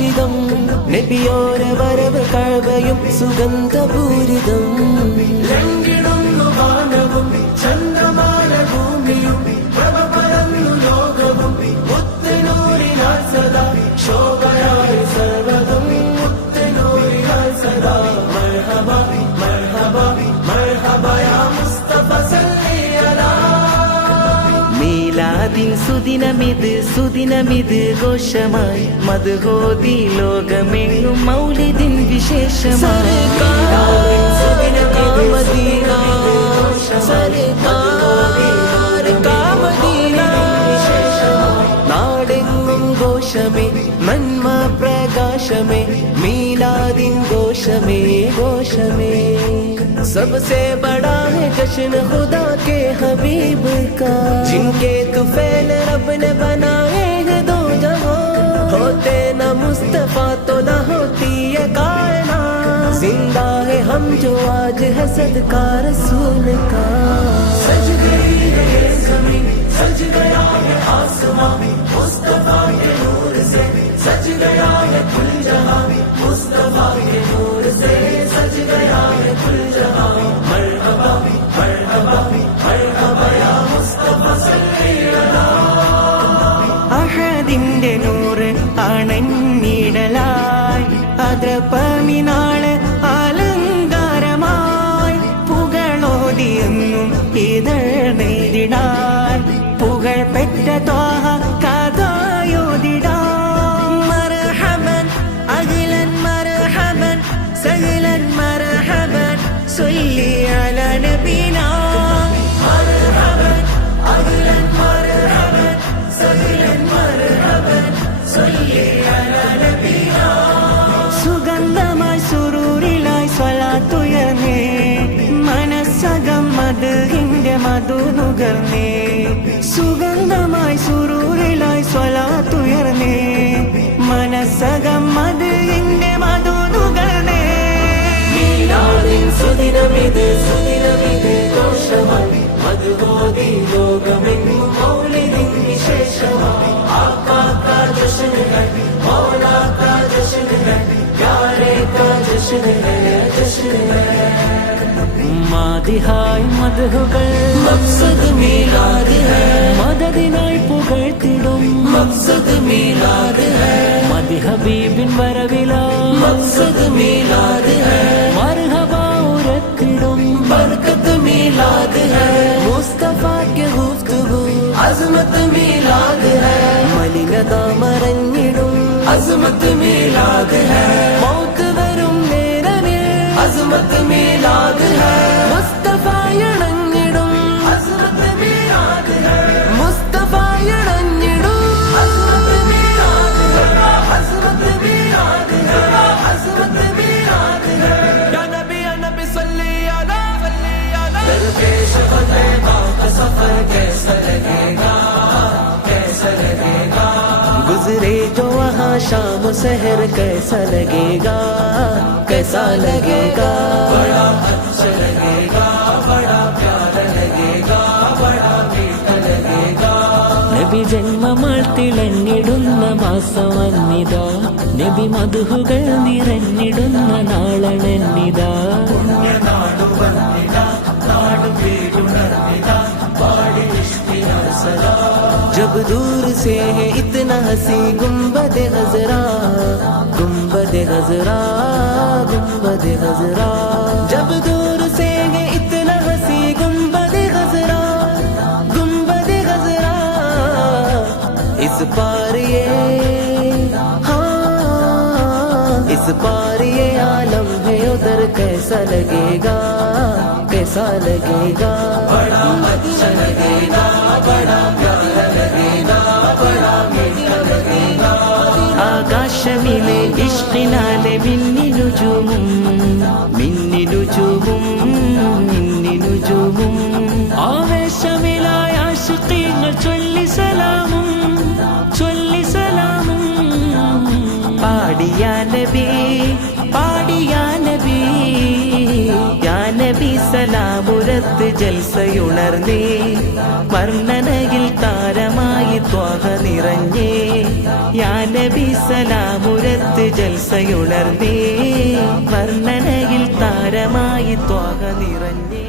സുഭാഷിതം നബിയോര വരവ് കഅബയും സുഗന്ധപൂരിതം ലംഘിടുന്നു വാനവും ചന്ദ്രമാല ഭൂമിയും പ്രഭ പരന്നു ലോകവും മുത്തുനൂറിനാൽ സദാ ശോഭയായി സർവ്വതും മുത്തുനൂറിനാൽ സദാ മർഹബ മർഹബ മർഹബ യാ മുസ്തഫ സല്ലി അലാ മീലാദിൻ സുദിനമിത് ഘോഷമായി മദ്ഹോദി ലോകമെങ്ങും മൗലിദിൻ വിശേഷമായി നാടെങ്ങും ഘോഷമേ നന്മ പ്രകാശമേ മീലാദിൻ ഘോഷമേ ഘോഷമേ सबसे बड़ा है जश्न खुदा के हबीब का जिनके तुफैल रब ने बनाए हैं दो जहां होते न मुस्तफा तो न होती ये कायनात जिंदा है हम जो आज है सदका रसूल का सज गई है ये ज़मीन सज गया है आसमां मुस्तफा के नूर से सज गया है कुल जहां मुस्तफा के नूर से सज गया है कुल जहां मरहबा मरहबा मरहबा या मुस्तफा सल्ली अला അഹദിന്റെ നൂറ് അണഞ്ഞിടലായി അദ്രപമിനാള് അലങ്കാരമായി പുകളോതിയെന്നും ഇതൾ നെയ്തിടാൻ പുകൾ പെറ്റ ത്വാഹ കഥയോതിടാം മർഹബൻ അഹ്ലൻ മർഹബൻ സഹ്ലൻ മർഹബൻ സല്ലി അലാ നബീനാ മർഹബൻ അഹ്ലൻ മർഹബൻ സഹ്ലൻ മർഹബൻ സല്ലി അലാ നബീനാ സുഗന്ധമായി സുറൂരിലായി സ്വലാത്തുയർന്നേ മനസ്സകം മദ്ഹിന്റെ മധു നുകർന്നേ സുഗന്ധമായി സുറൂരിലായി സ്വലാത്തുയർന്നേ മനസ്സകം മദ്ഹിന്റെ മധു നുകർന്നേ മീലാദിൻ സുദിനമിത് ഘോഷമായി മദ്ഹോദി ലോകമെങ്ങും മൗലിദിൻ വിശേഷമായി ആഖാ കാ ജശ്ൻ ഹൈ മൗലാ കാ ജശ്ൻ ഹൈ പ്യാരെ കാ ജശ്ൻ ഹൈ ജശ്ൻ ഹൈ മാദിഹായ് മദ്ഹുകൾ മഖ്സദ് മീലാദ് ഹൈ മദദിനായി പുകഴ്ത്തിടും മഖ്സദ് മീലാദ് ഹൈ മദി ഹബീബിൻ വരവിലാ മഖ്സദ് മീലാദ് ഹൈ മർഹബാ ഉരത്തിടും ബർക്കത്ത് മീലാദ് ഹൈ മുസ്തഫാ के गुफ्तगू अज़मत मीलाद है मलिनത മറഞ്ഞിടും अज़मत मीलाद है मौत വരും നേരനിൽ अज़मत मीलाद है മുസ്തഫാ യണഞ്ഞിടും अज़मत मीलाद है മുസ്തഫാ യണഞ്ഞിടും अज़मत मीलाद है अज़मत मीलाद है अज़मत मीलाद है या नबी सल्ली अला दरपेश ख़ुदा का सफर कैसा लगेगा गुजरे जो वहाँ शाम सहर कैसा लगेगा बड़ा अच्छा लगेगा बड़ा प्यारा लगेगा बड़ा मीठा लगेगा നബി ജന്മമാൾ തിളങ്ങിടുന്ന മാസം വന്നിതാ നബി മധുഹുകൾ നിറഞ്ഞിടുന്ന നാളണെന്നിതാ പുണ്യനാടു വന്നിതാ നാടു പേരുണർന്നിതാ പാടി ഇഷ്കിനാ സദാ जब दूर से है इतना हसी गुंबद गजरा गुंबद गजरा गुंबद गजरा जब दूर से है इतना हसी गुंबद गजरा गुंबद गजरा इस पार ये हाँ इस पार ये आलम है उधर कैसा लगेगा बड़ा अच्छा लगेगा बड़ा प्यारा लगेगा बड़ा मीठा लगेगा ആകാശമിലെ ഇഷ്കിനാലെ മിന്നി നുജൂമും ആവേശമിലായ ആശിഖീങ്ങൾ ചൊല്ലി സലാമും പാടിയാ നബി യാ നബി സലാമുരത്ത് ജൽസയുണർന്നേ വർണ്ണനയിൽ താരമായി ത്വാഹ നിറഞ്ഞേ യാ നബി സലാമുരത്ത് ജൽസയുണർന്നേ വർണ്ണനയിൽ താരമായി ത്വാഹ നിറഞ്ഞേ